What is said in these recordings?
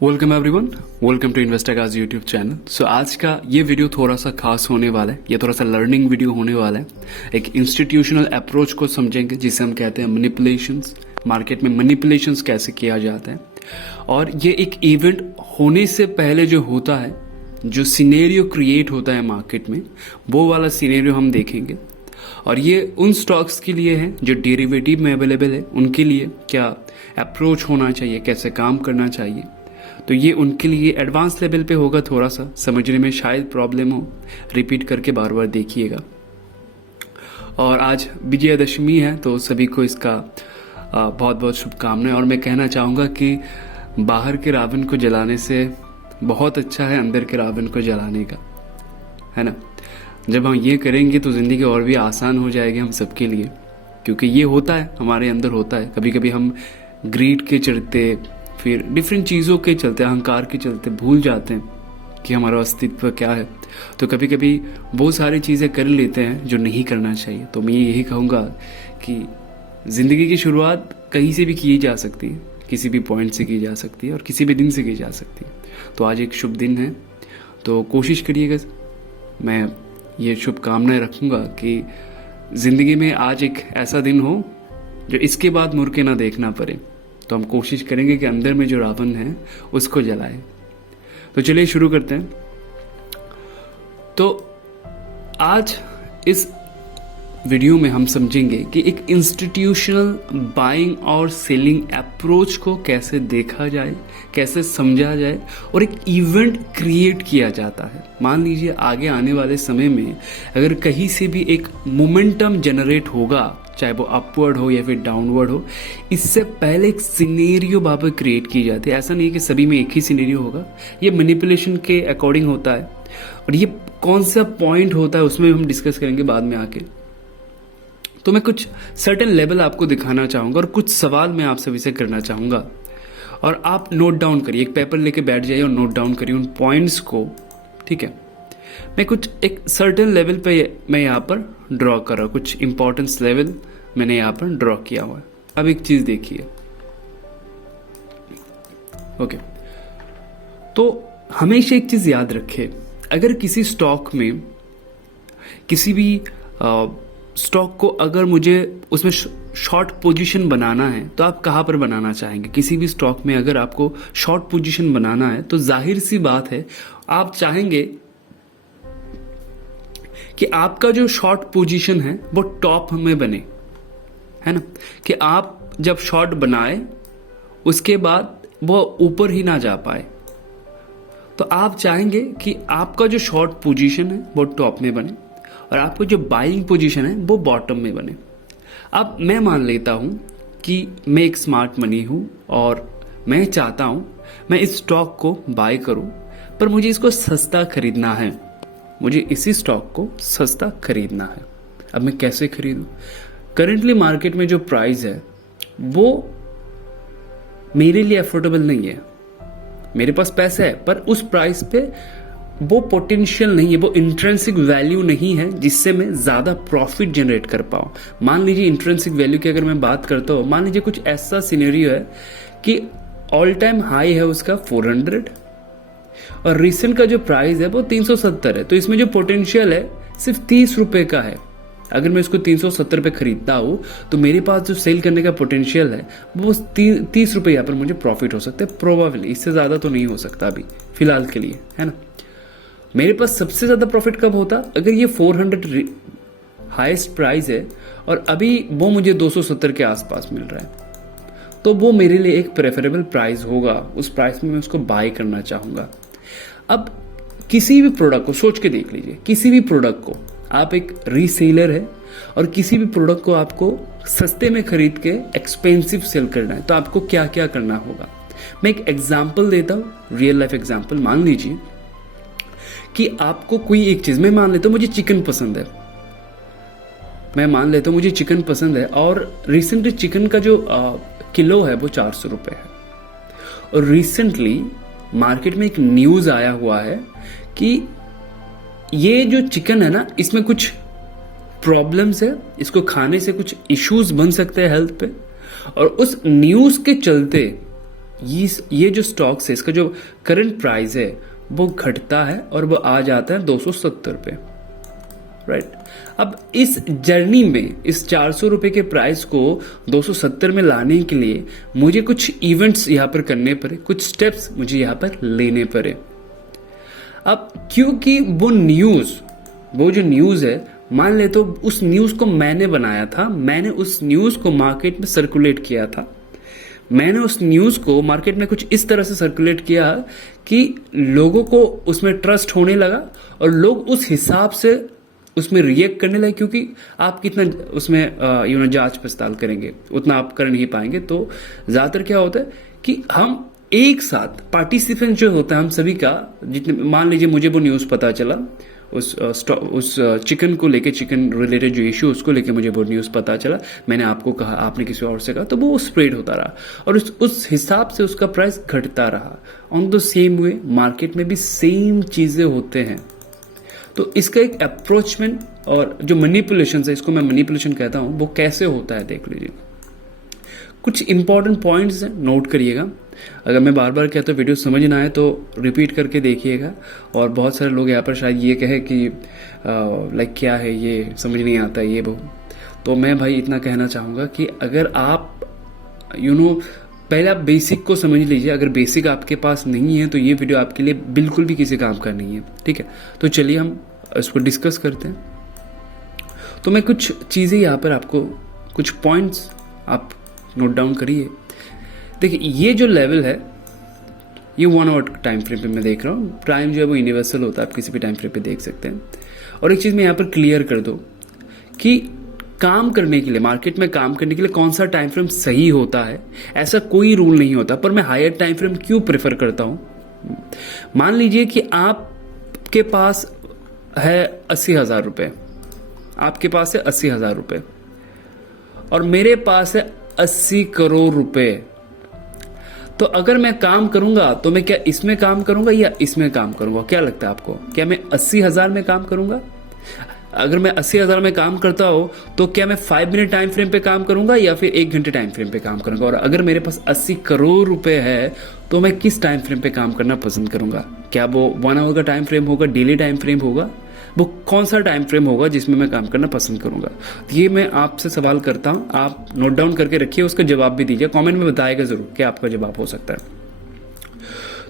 Welcome everyone, welcome to इन्वेस्टरगाज YouTube channel. So आज का ये वीडियो थोड़ा सा खास होने वाला है, ये थोड़ा सा लर्निंग वीडियो होने वाला है। एक इंस्टीट्यूशनल अप्रोच को समझेंगे जिसे हम कहते हैं मैनिपुलेशंस। मार्केट में मैनिपुलेशंस कैसे किया जाता है और ये एक इवेंट होने से पहले जो होता है, जो सिनेरियो क्रिएट होता है मार्केट में, वो वाला सिनेरियो हम देखेंगे। और ये उन स्टॉक्स के लिए है जो डेरिवेटिव में अवेलेबल है, उनके लिए क्या अप्रोच होना चाहिए, कैसे काम करना चाहिए। तो ये उनके लिए एडवांस लेवल पे होगा, थोड़ा सा समझने में शायद प्रॉब्लम हो, रिपीट करके बार बार देखिएगा। और आज विजयदशमी है तो सभी को इसका बहुत बहुत शुभकामनाएं। और मैं कहना चाहूँगा कि बाहर के रावण को जलाने से बहुत अच्छा है अंदर के रावण को जलाने का, है ना। जब हम ये करेंगे तो ज़िंदगी और भी आसान हो जाएगी हम सबके लिए, क्योंकि ये होता है, हमारे अंदर होता है। कभी कभी हम ग्रीड के चलते, फिर डिफरेंट चीज़ों के चलते, अहंकार के चलते भूल जाते हैं कि हमारा अस्तित्व क्या है। तो कभी कभी बहुत सारी चीज़ें कर लेते हैं जो नहीं करना चाहिए। तो मैं यही कहूँगा कि ज़िंदगी की शुरुआत कहीं से भी की जा सकती है, किसी भी पॉइंट से की जा सकती है और किसी भी दिन से की जा सकती है। तो आज एक शुभ दिन है, तो कोशिश करिएगा। मैं ये शुभकामनाएं रखूँगा कि ज़िंदगी में आज एक ऐसा दिन हो जो इसके बाद मुड़ के ना देखना पड़े। तो हम कोशिश करेंगे कि अंदर में जो रावण है उसको जलाएं। तो चलिए शुरू करते हैं। तो आज इस वीडियो में हम समझेंगे कि एक इंस्टीट्यूशनल बाइंग और सेलिंग अप्रोच को कैसे देखा जाए, कैसे समझा जाए और एक इवेंट क्रिएट किया जाता है। मान लीजिए आगे आने वाले समय में अगर कहीं से भी एक मोमेंटम जनरेट होगा, चाहे वो अपवर्ड हो या फिर डाउनवर्ड हो, इससे पहले एक सिनेरियो वहाँ क्रिएट की जाती है। ऐसा नहीं है कि सभी में एक ही सिनेरियो होगा, ये मैनिपुलेशन के अकॉर्डिंग होता है। और ये कौन सा पॉइंट होता है उसमें हम डिस्कस करेंगे बाद में आके। तो मैं कुछ सर्टेन लेवल आपको दिखाना चाहूँगा और कुछ सवाल मैं आप सभी से करना चाहूँगा और आप नोट डाउन करिए, एक पेपर लेके बैठ जाइए और नोट डाउन करिए उन पॉइंट्स को, ठीक है। मैं कुछ एक सर्टेन लेवल पे मैं यहाँ पर ड्रॉ कर रहा हूँ, कुछ इंपॉर्टेंस लेवल मैंने यहाँ पर ड्रॉ किया हुआ है। अब एक चीज़ देखिए, ओके। तो हमेशा एक चीज़ याद रखें, अगर किसी स्टॉक में, किसी भी स्टॉक को अगर मुझे उसमें शॉर्ट पोजीशन बनाना है तो आप कहाँ पर बनाना चाहेंगे। किसी भी स्टॉक में अगर आपको शॉर्ट पोजीशन बनाना है तो जाहिर सी बात है आप चाहेंगे कि आपका जो शॉर्ट पोजीशन है वो टॉप में बने, है ना। कि आप जब शॉर्ट बनाए उसके बाद वो ऊपर ही ना जा पाए। तो आप चाहेंगे कि आपका जो शॉर्ट पोजीशन है वो टॉप में बने और आपको जो बाइंग पोजीशन है वो बॉटम में बने। अब मैं मान लेता हूं कि मैं एक स्मार्ट मनी हूं और मैं चाहता हूं मैं इस स्टॉक को बाय करूं, पर मुझे इसको सस्ता खरीदना है। मुझे इसी स्टॉक को सस्ता खरीदना है। अब मैं कैसे खरीदूं? करेंटली मार्केट में जो प्राइस है वो मेरे लिए अफोर्डेबल नहीं है। मेरे पास पैसा है पर उस प्राइस पे वो पोटेंशियल नहीं है, वो इंट्रिंसिक वैल्यू नहीं है जिससे मैं ज़्यादा प्रॉफिट जनरेट कर पाऊँ। मान लीजिए इंट्रिंसिक वैल्यू की अगर मैं बात करता हूँ, मान लीजिए कुछ ऐसा सिनेरियो है कि ऑल टाइम हाई है उसका 400 और रिसेंट का जो प्राइस है वो 370 है। तो इसमें जो पोटेंशियल है सिर्फ 30 रुपए का है। अगर मैं इसको 370 पे खरीदता हूँ तो मेरे पास जो सेल करने का पोटेंशियल है वो 30 रुपए यहाँ पर मुझे प्रॉफिट हो सकता है प्रोबेबली। इससे ज़्यादा तो नहीं हो सकता अभी फिलहाल के लिए, है ना। मेरे पास सबसे ज़्यादा प्रॉफिट कब होता? अगर ये 400 हाईएस्ट प्राइस है और अभी वो मुझे 270 के आसपास मिल रहा है, तो वो मेरे लिए एक प्रेफरेबल प्राइस होगा। उस प्राइस में मैं उसको बाय करना चाहूँगा। अब किसी भी प्रोडक्ट को सोच के देख लीजिए, किसी भी प्रोडक्ट को आप एक रीसेलर है और किसी भी प्रोडक्ट को आपको सस्ते में खरीद के एक्सपेंसिव सेल करना है, तो आपको क्या क्या करना होगा। मैं एक एग्जाम्पल देता हूँ, रियल लाइफ एग्जाम्पल। मान लीजिए कि आपको कोई एक चीज़, मैं मान लेता हूँ मुझे चिकन पसंद है, मैं मान लेता हूँ मुझे चिकन पसंद है और रिसेंटली चिकन का जो किलो है वो 400 रुपये है। और रिसेंटली मार्केट में एक न्यूज़ आया हुआ है कि ये जो चिकन है ना, इसमें कुछ प्रॉब्लम्स है, इसको खाने से कुछ इश्यूज बन सकते हैं हेल्थ पे। और उस न्यूज़ के चलते ये जो स्टॉक्स है इसका जो करंट प्राइस है वो घटता है और वो आ जाता है 270 पे, राइट। अब इस जर्नी में इस 400 रुपए के प्राइस को 270 में लाने के लिए मुझे कुछ इवेंट्स यहां पर करने पड़े, कुछ स्टेप्स मुझे यहां पर लेने पड़े। अब क्योंकि वो जो न्यूज है, मान ले तो उस न्यूज को मैंने बनाया था, मैंने उस न्यूज को मार्केट में सर्कुलेट किया था, मैंने उस न्यूज को मार्केट में कुछ इस तरह से सर्कुलेट किया कि लोगों को उसमें ट्रस्ट होने लगा और लोग उस हिसाब से उसमें रिएक्ट करने लगे। क्योंकि आप कितना उसमें जांच पड़ताल करेंगे, उतना आप कर नहीं पाएंगे। तो ज्यादातर क्या होता है कि हम एक साथ पार्टिसिपेंट जो होता है हम सभी का, जितने, मान लीजिए मुझे वो न्यूज पता चला उस चिकन को लेके, चिकन रिलेटेड जो इश्यू उसको लेके मुझे वो न्यूज़ पता चला, मैंने आपको कहा, आपने किसी और से कहा, तो वो स्प्रेड होता रहा और उस हिसाब से उसका प्राइस घटता रहा। On the same way market में भी सेम चीज़ें होते हैं। तो इसका एक अप्रोचमेंट और जो मैनिपुलेशन है, इसको मैं मैनिपुलेशन कहता हूँ, वो कैसे होता है देख लीजिए। कुछ इंपॉर्टेंट पॉइंट्स हैं, नोट करिएगा। अगर मैं बार बार कहता हूँ वीडियो समझ ना आए तो रिपीट करके देखिएगा। और बहुत सारे लोग यहाँ पर शायद ये कहे कि लाइक क्या है ये, समझ नहीं आता ये वो। तो मैं भाई इतना कहना चाहूँगा कि अगर आप पहले आप बेसिक को समझ लीजिए। अगर बेसिक आपके पास नहीं है तो ये वीडियो आपके लिए बिल्कुल भी किसी काम का नहीं है, ठीक है। तो चलिए हम इसको डिस्कस करते हैं। तो मैं कुछ चीज़ें यहाँ पर आपको, कुछ पॉइंट्स आप नोट डाउन करिए। देखिए ये जो लेवल है ये 1 आवर टाइम फ्रेम पे मैं देख रहा हूँ। टाइम जो है वो यूनिवर्सल होता है, आप किसी भी टाइम फ्रेम पे देख सकते हैं। और एक चीज़ मैं यहाँ पर क्लियर कर दूँ कि काम करने के लिए, मार्केट में काम करने के लिए कौन सा टाइम फ्रेम सही होता है, ऐसा कोई रूल नहीं होता। पर मैं हायर टाइम फ्रेम क्यों प्रेफर करता हूँ। मान लीजिए कि आपके पास है 80,000 रुपये, आपके पास है 80,000 रुपये और मेरे पास है 80 करोड़ रुपए। तो अगर मैं काम करूंगा तो मैं क्या इसमें काम करूंगा या इसमें काम करूंगा? क्या लगता है आपको? क्या मैं 80,000 में काम करूंगा? अगर मैं 80,000 में काम करता हो तो क्या मैं 5 मिनट टाइम फ्रेम पे काम करूंगा या फिर 1 घंटे टाइम फ्रेम पे काम करूंगा? और अगर मेरे पास 80 करोड़ रुपए है तो मैं किस टाइम फ्रेम पे काम करना पसंद करूंगा? क्या वो 1 आवर का टाइम फ्रेम होगा, डेली टाइम फ्रेम होगा? वो कौन सा टाइम फ्रेम होगा जिसमें मैं काम करना पसंद करूंगा? ये मैं आपसे सवाल करता हूं, आप नोट डाउन करके रखिए, उसका जवाब भी दीजिए, कमेंट में बताएगा जरूर क्या आपका जवाब हो सकता है।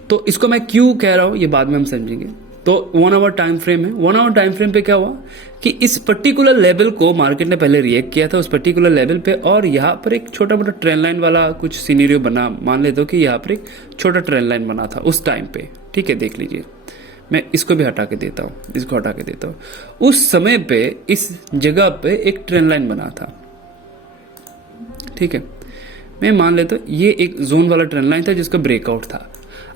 तो इसको मैं क्यों कह रहा हूं ये बाद में हम समझेंगे। तो 1 आवर टाइम फ्रेम है। 1 आवर टाइम फ्रेम पे क्या हुआ कि इस पर्टिकुलर लेवल को मार्केट ने पहले रिएक्ट किया था उस पर्टिकुलर लेवल पे, और यहाँ पर एक छोटा मोटा ट्रेंड लाइन वाला कुछ सिनेरियो बना। मान लेते हो कि यहाँ पर एक छोटा ट्रेंड लाइन बना था उस टाइम पे, ठीक है। देख लीजिए, मैं इसको भी हटा के देता हूँ, इसको हटा के देता हूँ। उस समय पे इस जगह पे एक ट्रेंड लाइन बना था, ठीक है। मैं मान लेता हूँ ये एक जोन वाला ट्रेंड लाइन था जिसका ब्रेकआउट था।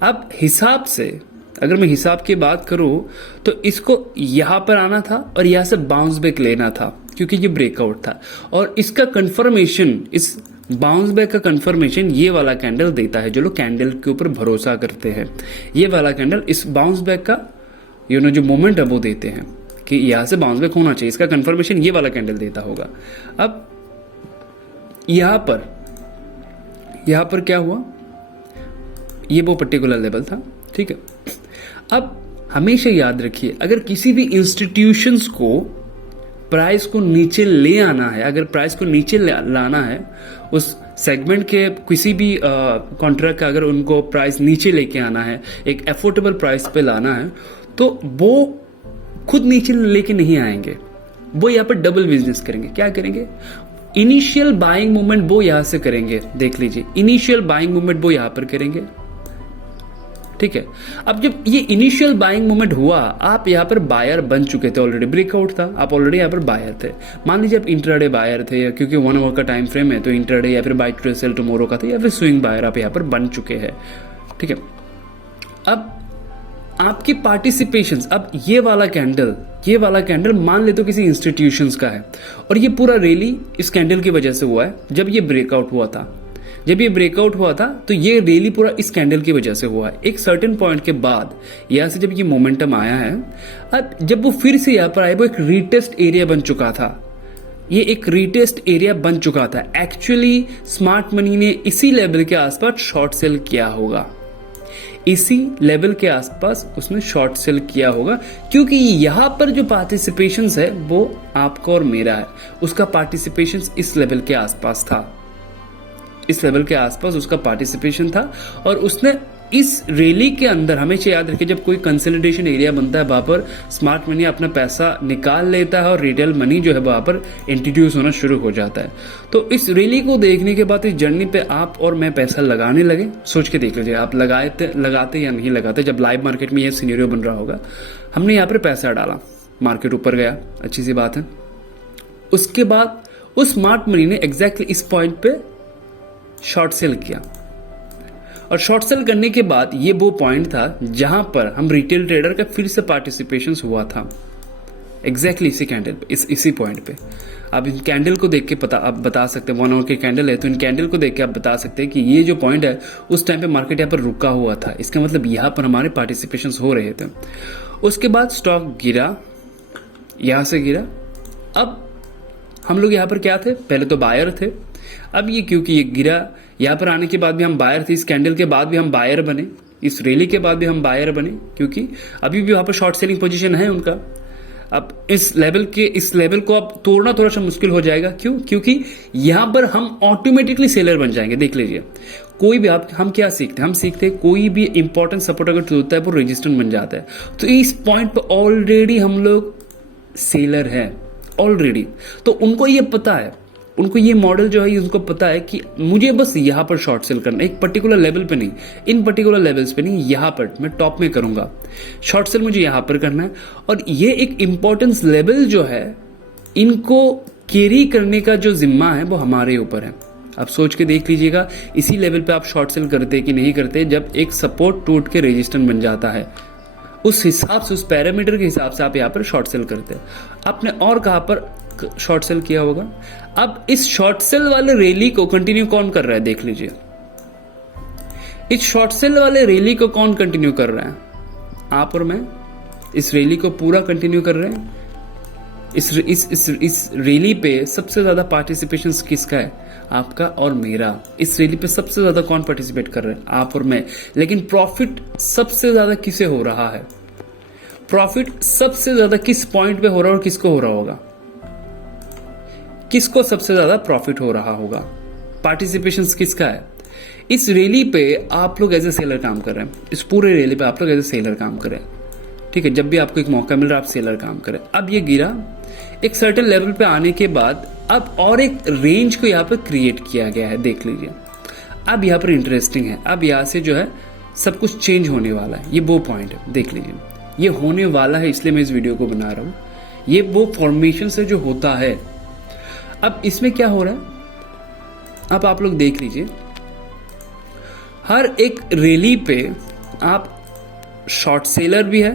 अब हिसाब से, अगर मैं हिसाब की बात करूं तो इसको यहां पर आना था और यहां से बाउंस बैक लेना था क्योंकि ये ब्रेकआउट था। और इसका कंफर्मेशन, इस बाउंस बैक का कंफर्मेशन ये वाला कैंडल देता है। जो लोग कैंडल के ऊपर भरोसा करते हैं, ये वाला कैंडल इस बाउंस बैक का जो मोमेंट है वो देते हैं कि यहां से बाउंस बैक होना चाहिए। इसका कंफर्मेशन ये वाला कैंडल देता होगा। अब यहां पर क्या हुआ, ये वो पर्टिकुलर लेवल था, ठीक है। अब हमेशा याद रखिए, अगर किसी भी इंस्टीट्यूशंस को प्राइस को नीचे ले आना है, अगर प्राइस को नीचे लाना है, उस सेगमेंट के किसी भी कॉन्ट्रैक्ट का अगर उनको प्राइस नीचे लेके आना है, एक एफोर्डेबल प्राइस पे लाना है, तो वो खुद नीचे लेके नहीं आएंगे। वो यहाँ पर डबल बिजनेस करेंगे। क्या करेंगे? इनिशियल बाइंग मूवमेंट वो यहां से करेंगे। देख लीजिए, इनिशियल बाइंग मूवमेंट वो यहां पर करेंगे, ठीक है। अब जब ये इनिशियल बाइंग मूवमेंट हुआ, आप यहां पर बायर बन चुके थे, ऑलरेडी ब्रेकआउट था, आप ऑलरेडी यहां पर बायर थे। मान लीजिए आप इंट्राडे बायर थे, या क्योंकि 1 आवर का टाइम फ्रेम है तो इंट्राडे या फिर बाय टू सेल टुमारो का था, या फिर स्विंग बायर आप यहां पर बन चुके हैं, ठीक है। अब आपकी पार्टिसिपेशंस, अब ये वाला कैंडल मान ले तो किसी इंस्टीट्यूशंस का है और ये पूरा रैली इस कैंडल की वजह से हुआ है। जब ये ब्रेकआउट हुआ था तो ये रैली पूरा इस कैंडल की वजह से हुआ है। एक सर्टेन पॉइंट के बाद यहां से जब ये मोमेंटम आया है, अब जब वो फिर से यहां पर आया, वो एक रीटेस्ट एरिया बन चुका था। ये एक रीटेस्ट एरिया बन चुका था। एक्चुअली स्मार्ट मनी ने इसी लेवल के आसपास शॉर्ट सेल किया होगा, इसी लेवल के आसपास उसने शॉर्ट सेल किया होगा, क्योंकि यहां पर जो पार्टिसिपेशन है वो आपका और मेरा है, उसका पार्टिसिपेशन इस लेवल के आसपास था, इस लेवल के आसपास उसका पार्टिसिपेशन था। और उसने इस रैली के अंदर, हमेशा याद रखिए, जब कोई कंसोलिडेशन एरिया बनता है वहां पर स्मार्ट मनी अपना पैसा निकाल लेता है और रिटेल मनी जो है वहां पर इंट्रोड्यूस होना शुरू हो जाता है। तो इस रैली को देखने के बाद इस जर्नी पे आप और मैं पैसा लगाने लगे। सोच के देख लीजिए, आप लगाते या नहीं लगाते। जब लाइव मार्केट में ये सिनेरियो बन रहा होगा, हमने यहाँ पर पैसा डाला, मार्केट ऊपर गया, अच्छी सी बात है। उसके बाद उस स्मार्ट मनी ने एग्जैक्टली इस पॉइंट पे शॉर्ट सेल किया, और शॉर्ट सेल करने के बाद ये वो पॉइंट था जहां पर हम रिटेल ट्रेडर का फिर से पार्टिसिपेशन हुआ था, एग्जैक्टली इसी कैंडल पे, इसी पॉइंट पे। आप इन कैंडल को देख के आप बता सकते हैं, 1 आवर के कैंडल है, तो इन कैंडल को देख के आप बता सकते हैं कि ये जो पॉइंट है उस टाइम पे मार्केट यहाँ पर रुका हुआ था, इसका मतलब यहाँ पर हमारे पार्टिसिपेशन हो रहे थे। उसके बाद स्टॉक गिरा, यहां से गिरा। अब हम लोग यहाँ पर क्या थे, पहले तो बायर थे। अब ये क्योंकि ये गिरा, यहाँ पर आने के बाद भी हम बायर थे, इस कैंडल के बाद भी हम बायर बने, इस रैली के बाद भी हम बायर बने, क्योंकि अभी भी वहां पर शॉर्ट सेलिंग पोजीशन है उनका। अब इस लेवल को अब तोड़ना थोड़ा सा मुश्किल हो जाएगा। क्यों? क्योंकि यहां पर हम ऑटोमेटिकली सेलर बन जाएंगे। देख लीजिए, कोई भी हम क्या सीखते हैं, हम सीखते हैं कोई भी इंपॉर्टेंट सपोर्ट अगर होता है वो रेजिस्टेंस बन जाता है। तो इस पॉइंट पर ऑलरेडी हम लोग सेलर हैं ऑलरेडी, तो उनको ये पता है, उनको ये मॉडल जो है उनको पता है कि मुझे बस यहां पर शॉर्ट सेल करना है, एक पर्टिकुलर लेवल पे नहीं, इन पर्टिकुलर लेवल्स पे नहीं, यहां पर मैं टॉप में करूंगा शॉर्ट सेल, मुझे यहां पर करना है। और ये एक इंपॉर्टेंस लेवल जो है, इनको कैरी करने का जो जिम्मा है वो हमारे ऊपर है। आप सोच के देख लीजिएगा, इसी लेवल पे आप शॉर्ट सेल करते कि नहीं करते, जब एक सपोर्ट टूट के रेजिस्टेंस बन जाता है, उस हिसाब से, उस पैरामीटर के हिसाब से आप यहाँ पर शॉर्ट सेल करते हैं। आपने और कहां पर शॉर्ट सेल किया होगा? अब इस शॉर्ट सेल वाले रैली को कंटिन्यू कौन कर रहा है, देख लीजिए। इस शॉर्ट सेल वाले रैली को कौन कंटिन्यू कर रहा है? आप और मैं इस रैली को पूरा कंटिन्यू कर रहे हैं। इस रैली पे सबसे ज्यादा पार्टिसिपेशन किसका है? आपका और मेरा। इस रैली पे सबसे ज्यादा कौन पार्टिसिपेट कर रहे हैं? आप और मैं। लेकिन प्रॉफिट सबसे ज्यादा किसे हो रहा है? प्रॉफिट सबसे ज्यादा किस पॉइंट पे हो रहा है और किसको हो रहा होगा? किसको सबसे ज्यादा प्रॉफिट हो रहा होगा? पार्टिसिपेशन किसका है? इस रैली पे आप लोग एज ए सेलर काम कर रहे हैं, इस पूरे रैली पे आप लोग एज ए सेलर काम कर रहे हैं, ठीक है। जब भी आपको एक मौका मिल रहा है आप सेलर काम करें। अब ये गिरा, एक सर्टेन लेवल पे आने के बाद अब और एक रेंज को यहाँ पर क्रिएट किया गया है, देख लीजिए। अब यहाँ पर इंटरेस्टिंग है, अब यहाँ से जो है सब कुछ चेंज होने वाला है। ये वो पॉइंट है, देख लीजिए, ये होने वाला है, इसलिए मैं इस वीडियो को बना रहा हूं। ये वो फॉर्मेशन से जो होता है। अब इसमें क्या हो रहा है, अब आप लोग देख लीजिए, हर एक रैली पे आप शॉर्ट सेलर भी है,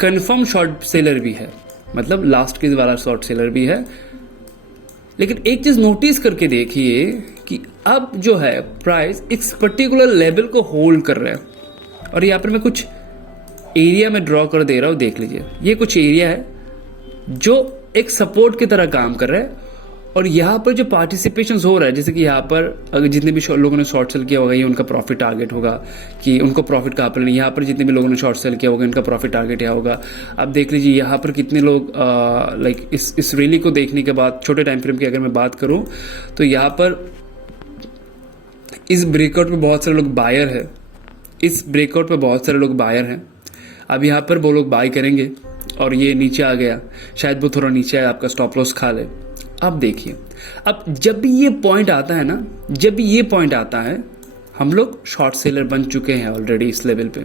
कंफर्म शॉर्ट सेलर भी है, मतलब लास्ट केस वाला शॉर्ट सेलर भी है। लेकिन एक चीज नोटिस करके देखिए कि अब जो है प्राइस इस पर्टिकुलर लेवल को होल्ड कर रहा है। और यहां पर मैं कुछ एरिया में ड्रॉ कर दे रहा हूं, देख लीजिए। ये कुछ एरिया है जो एक सपोर्ट की तरह काम कर रहा है। और यहाँ पर जो पार्टिसिपेशन हो रहा है, जैसे कि यहाँ पर अगर जितने भी लोगों ने शॉर्ट सेल किया होगा, ये उनका प्रॉफिट टारगेट होगा कि उनको प्रॉफिट कहाँ पर लेना। यहाँ पर जितने भी लोगों ने शॉर्ट सेल किया होगा इनका प्रॉफिट टारगेट यहाँ होगा। अब देख लीजिए यहाँ पर कितने लोग लाइक इस रैली को देखने के बाद, छोटे टाइम फ्रेम की अगर मैं बात करूँ तो यहाँ पर इस ब्रेकआउट में बहुत सारे लोग बायर है, इस ब्रेकआउट में बहुत सारे लोग बायर हैं। अब यहाँ पर वो लोग बाय करेंगे और ये नीचे आ गया, शायद वो थोड़ा नीचे आया, आपका स्टॉप लॉस खा ले। अब देखिए, अब जब भी ये पॉइंट आता है ना, जब भी ये पॉइंट आता है, हम लोग शॉर्ट सेलर बन चुके हैं ऑलरेडी इस लेवल पे।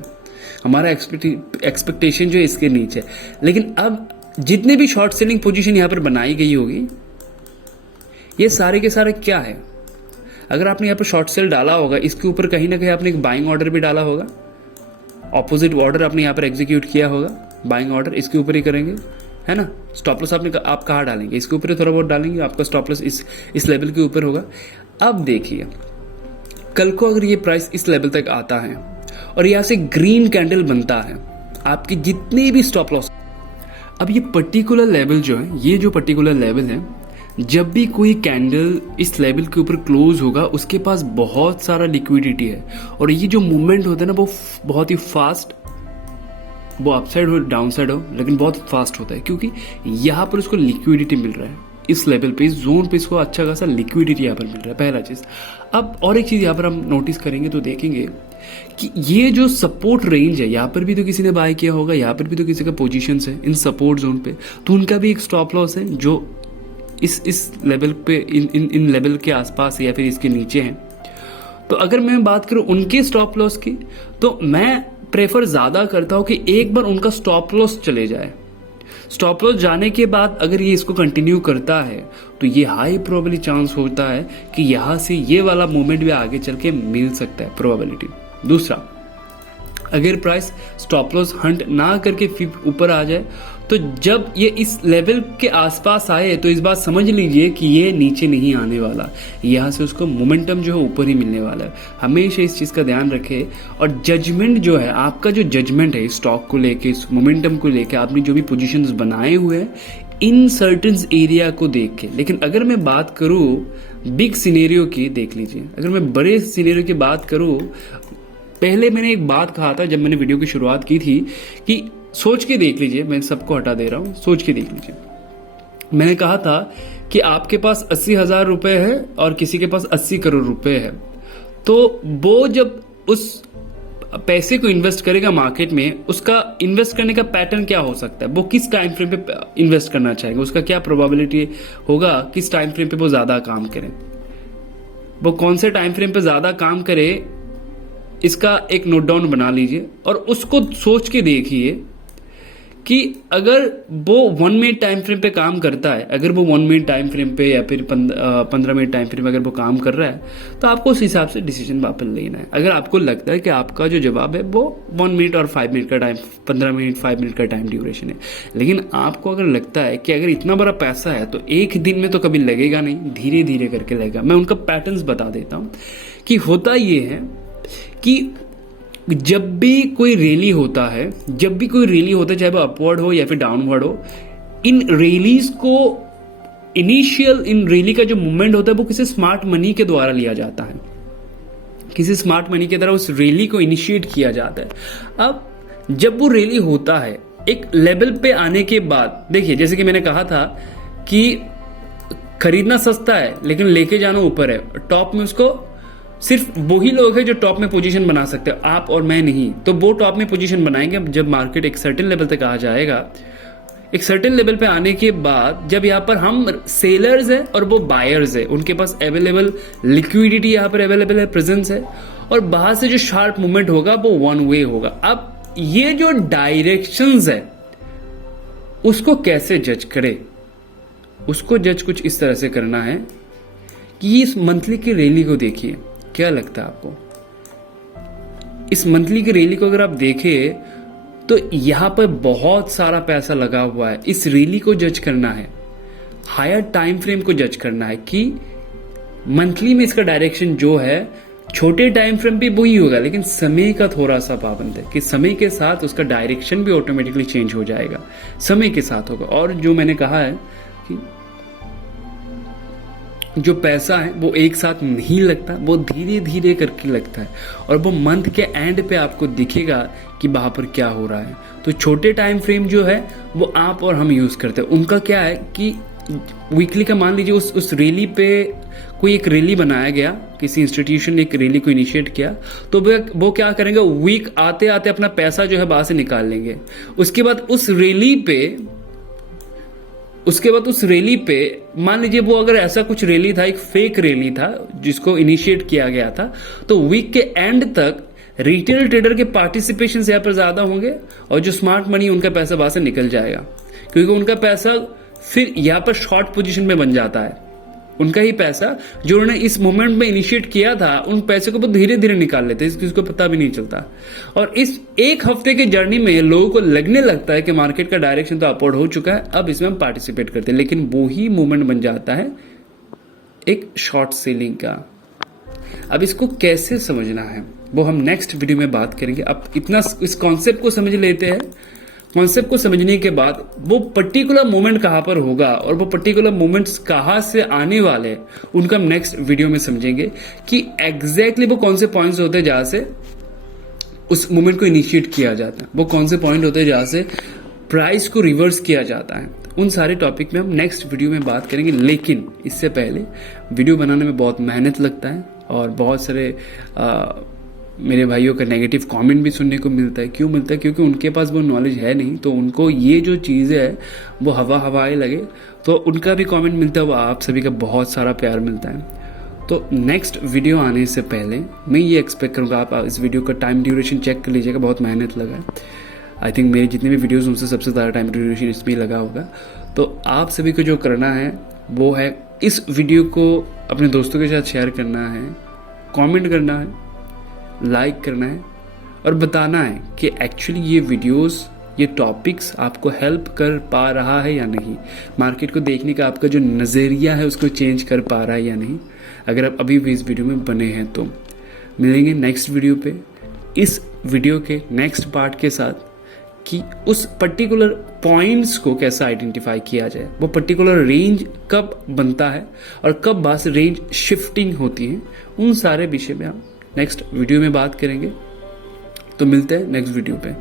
हमारा एक्सपेक्टेशन जो है इसके नीचे। लेकिन अब जितने भी शॉर्ट सेलिंग पोजीशन यहाँ पर बनाई गई होगी, ये सारे के सारे क्या है? अगर आपने यहाँ पर शॉर्ट सेल डाला होगा, इसके ऊपर कहीं ना कहीं आपने एक बाइंग ऑर्डर भी डाला होगा, ऑपोजिट ऑर्डर आपने यहाँ पर एग्जीक्यूट किया होगा। बाइंग ऑर्डर इसके ऊपर ही करेंगे, है ना। स्टॉप लॉस आप कहाँ डालेंगे? इसके ऊपर थोड़ा बहुत डालेंगे, आपका स्टॉप लॉस इस लेवल के ऊपर होगा। अब देखिए, कल को अगर ये प्राइस इस लेवल तक आता है और यहाँ से ग्रीन कैंडल बनता है, आपके जितने भी स्टॉप लॉस, अब ये पर्टिकुलर लेवल जो है, ये जो पर्टिकुलर लेवल है, जब भी कोई कैंडल इस लेवल के ऊपर क्लोज होगा उसके पास बहुत सारा लिक्विडिटी है, और ये जो मूवमेंट होता है ना वो बहुत ही फास्ट, वो अपसाइड हो डाउन साइड हो लेकिन बहुत फास्ट होता है, क्योंकि यहाँ पर उसको लिक्विडिटी मिल रहा है इस लेवल पे, इस जोन पे इसको अच्छा खासा लिक्विडिटी यहाँ पर मिल रहा है, पहला चीज़। अब और एक चीज़ यहाँ पर हम नोटिस करेंगे तो देखेंगे कि ये जो सपोर्ट रेंज है, यहाँ पर भी तो किसी ने बाय किया होगा, यहाँ पर भी तो किसी का पोजीशन है इन सपोर्ट जोन पे, तो उनका भी एक स्टॉप लॉस है जो इस लेवल पे इन लेवल के आसपास है या फिर इसके नीचे हैं। तो अगर मैं बात करूं उनके स्टॉप लॉस की, तो मैं प्रेफर ज़्यादा करता हूं कि एक बार उनका स्टॉप लॉस चले जाए। स्टॉप लॉस जाने के बाद अगर ये इसको कंटिन्यू करता है तो ये हाई प्रोबेबिलिटी चांस होता है कि यहाँ से ये वाला मूवमेंट भी आगे चल के मिल सकता है, प्रोबेबिलिटी। दूसरा, अगर प्राइस स्टॉप लॉस हंट ना करके फिर ऊपर आ जाए, तो जब ये इस लेवल के आसपास आए तो इस बात समझ लीजिए कि ये नीचे नहीं आने वाला, यहाँ से उसको मोमेंटम जो है ऊपर ही मिलने वाला है। हमेशा इस चीज़ का ध्यान रखें, और जजमेंट जो है, आपका जो जजमेंट है इस स्टॉक को लेके, इस मोमेंटम को लेके, आपने जो भी पोजीशंस बनाए हुए हैं इन सर्टन एरिया को देख के। लेकिन अगर मैं बात करूँ बिग सिनेरियो की, देख लीजिए, अगर मैं बड़े सिनेरियो की बात करूँ, पहले मैंने एक बात कहा था जब मैंने वीडियो की शुरुआत की थी कि सोच के देख लीजिए, मैं सबको हटा दे रहा हूं, सोच के देख लीजिए। मैंने कहा था कि आपके पास 80,000 रुपए है और किसी के पास 80 करोड़ रुपए है, तो वो जब उस पैसे को इन्वेस्ट करेगा मार्केट में, उसका इन्वेस्ट करने का पैटर्न क्या हो सकता है, वो किस टाइम फ्रेम पे इन्वेस्ट करना चाहेगा, उसका क्या प्रोबेबिलिटी होगा, किस टाइम फ्रेम पे वो ज्यादा काम करें, वो कौन से टाइम फ्रेम पे ज्यादा काम करे, इसका एक नोट डाउन बना लीजिए और उसको सोच के देखिए कि अगर वो 1 मिनट टाइम फ्रेम पे काम करता है, अगर वो 1 मिनट टाइम फ्रेम पे या फिर 15 मिनट टाइम फ्रेम अगर वो काम कर रहा है, तो आपको उस हिसाब से डिसीजन वापस लेना है। अगर आपको लगता है कि आपका जो जवाब है वो 1 मिनट और 5 मिनट का टाइम, 15 मिनट 5 मिनट का टाइम ड्यूरेशन है, लेकिन आपको अगर लगता है कि अगर इतना बड़ा पैसा है तो एक दिन में तो कभी लगेगा नहीं, धीरे धीरे करके लगेगा। मैं उनका पैटर्न्स बता देता हूँ कि होता ये है कि जब भी कोई रैली होता है, चाहे वो अपवर्ड हो या फिर डाउनवर्ड हो, इन रैलीज को इन रैली का जो मूवमेंट होता है वो किसी स्मार्ट मनी के द्वारा लिया जाता है, किसी स्मार्ट मनी के द्वारा उस रैली को इनिशिएट किया जाता है। अब जब वो रैली होता है एक लेवल पे आने के बाद, देखिए जैसे कि मैंने कहा था कि खरीदना सस्ता है लेकिन लेके जाना ऊपर है, टॉप में उसको सिर्फ वही लोग हैं जो टॉप में पोजीशन बना सकते हैं, आप और मैं नहीं। तो वो टॉप में पोजीशन बनाएंगे जब मार्केट एक सर्टेन लेवल तक आ जाएगा। एक सर्टेन लेवल पे आने के बाद जब यहाँ पर हम सेलर्स हैं और वो बायर्स है, उनके पास अवेलेबल लिक्विडिटी यहाँ पर अवेलेबल है, प्रेजेंस है, और बाहर से जो शार्प मूवमेंट होगा वो 1 वे होगा। अब ये जो डायरेक्शंस है उसको कैसे जज करे, उसको जज कुछ इस तरह से करना है कि इस मंथली की रैली को देखिए, क्या लगता है आपको? इस मंथली की रैली को अगर आप देखें तो यहां पर बहुत सारा पैसा लगा हुआ है। इस रैली को जज करना है, हायर टाइम फ्रेम को जज करना है कि मंथली में इसका डायरेक्शन जो है, छोटे टाइम फ्रेम पे वही होगा, लेकिन समय का थोड़ा सा पाबंद है कि समय के साथ उसका डायरेक्शन भी ऑटोमेटिकली चेंज हो जाएगा, समय के साथ होगा। और जो मैंने कहा है कि जो पैसा है वो एक साथ नहीं लगता, वो धीरे धीरे करके लगता है, और वो मंथ के एंड पे आपको दिखेगा कि वहां पर क्या हो रहा है। तो छोटे टाइम फ्रेम जो है वो आप और हम यूज करते हैं। उनका क्या है कि वीकली का मान लीजिए उस रैली पे कोई एक रैली बनाया गया, किसी इंस्टीट्यूशन ने एक रैली को इनिशिएट किया, तो वो क्या करेंगे, वीक आते आते अपना पैसा जो है बाहर से निकाल लेंगे। उसके बाद उस रैली पे मान लीजिए वो अगर ऐसा कुछ रैली था, एक फेक रैली था जिसको इनिशिएट किया गया था, तो वीक के एंड तक रिटेल ट्रेडर के पार्टिसिपेशन यहाँ पर ज्यादा होंगे और जो स्मार्ट मनी उनका पैसा बाहर से निकल जाएगा, क्योंकि उनका पैसा फिर यहाँ पर शॉर्ट पोजीशन में बन जाता है। उनका ही पैसा जो उन्होंने इस मोमेंट में इनिशिएट किया था, उन पैसे को वो धीरे धीरे निकाल लेते हैं, किसी को पता भी नहीं चलता। और इस एक हफ्ते के जर्नी में लोगों को लगने लगता है कि मार्केट का डायरेक्शन तो अपवर्ड हो चुका है, अब इसमें हम पार्टिसिपेट करते हैं, लेकिन वो ही मोमेंट बन जाता है एक शॉर्ट सेलिंग का। अब इसको कैसे समझना है वो हम नेक्स्ट वीडियो में बात करेंगे। अब इतना इस कॉन्सेप्ट को समझ लेते हैं कॉन्सेप्ट को समझने के बाद वो पर्टिकुलर मोमेंट कहां पर होगा और वो पर्टिकुलर मोमेंट्स कहां से आने वाले हैं, उनका हम नेक्स्ट वीडियो में समझेंगे कि एग्जैक्टली वो कौन से पॉइंट्स होते हैं जहां से उस मोमेंट को इनिशिएट किया जाता है, वो कौन से पॉइंट होते हैं जहां से प्राइस को रिवर्स किया जाता है। उन सारे टॉपिक में हम नेक्स्ट वीडियो में बात करेंगे। लेकिन इससे पहले वीडियो बनाने में बहुत मेहनत लगता है और बहुत सारे मेरे भाइयों का नेगेटिव कमेंट भी सुनने को मिलता है। क्यों मिलता है? क्योंकि उनके पास वो नॉलेज है नहीं, तो उनको ये जो चीज़ें है वो हवाई लगे, तो उनका भी कमेंट मिलता है, वो आप सभी का बहुत सारा प्यार मिलता है। तो नेक्स्ट वीडियो आने से पहले मैं ये एक्सपेक्ट करूँगा आप इस वीडियो का टाइम ड्यूरेशन चेक कर लीजिएगा, बहुत मेहनत लगा है। आई थिंक मेरे जितने भी वीडियोज़ उनसे सबसे ज़्यादा टाइम ड्यूरेशन इसमें लगा होगा। तो आप सभी को जो करना है वो है इस वीडियो को अपने दोस्तों के साथ शेयर करना है, कमेंट करना है, लाइक करना है और बताना है कि एक्चुअली ये वीडियोस, ये टॉपिक्स आपको हेल्प कर पा रहा है या नहीं, मार्केट को देखने का आपका जो नज़रिया है उसको चेंज कर पा रहा है या नहीं। अगर आप अभी भी इस वीडियो में बने हैं तो मिलेंगे नेक्स्ट वीडियो पे, इस वीडियो के नेक्स्ट पार्ट के साथ, कि उस पर्टिकुलर पॉइंट्स को कैसे आइडेंटिफाई किया जाए, वो पर्टिकुलर रेंज कब बनता है और कब बस रेंज शिफ्टिंग होती है, उन सारे विषय में हम नेक्स्ट वीडियो में बात करेंगे। तो मिलते हैं नेक्स्ट वीडियो पे।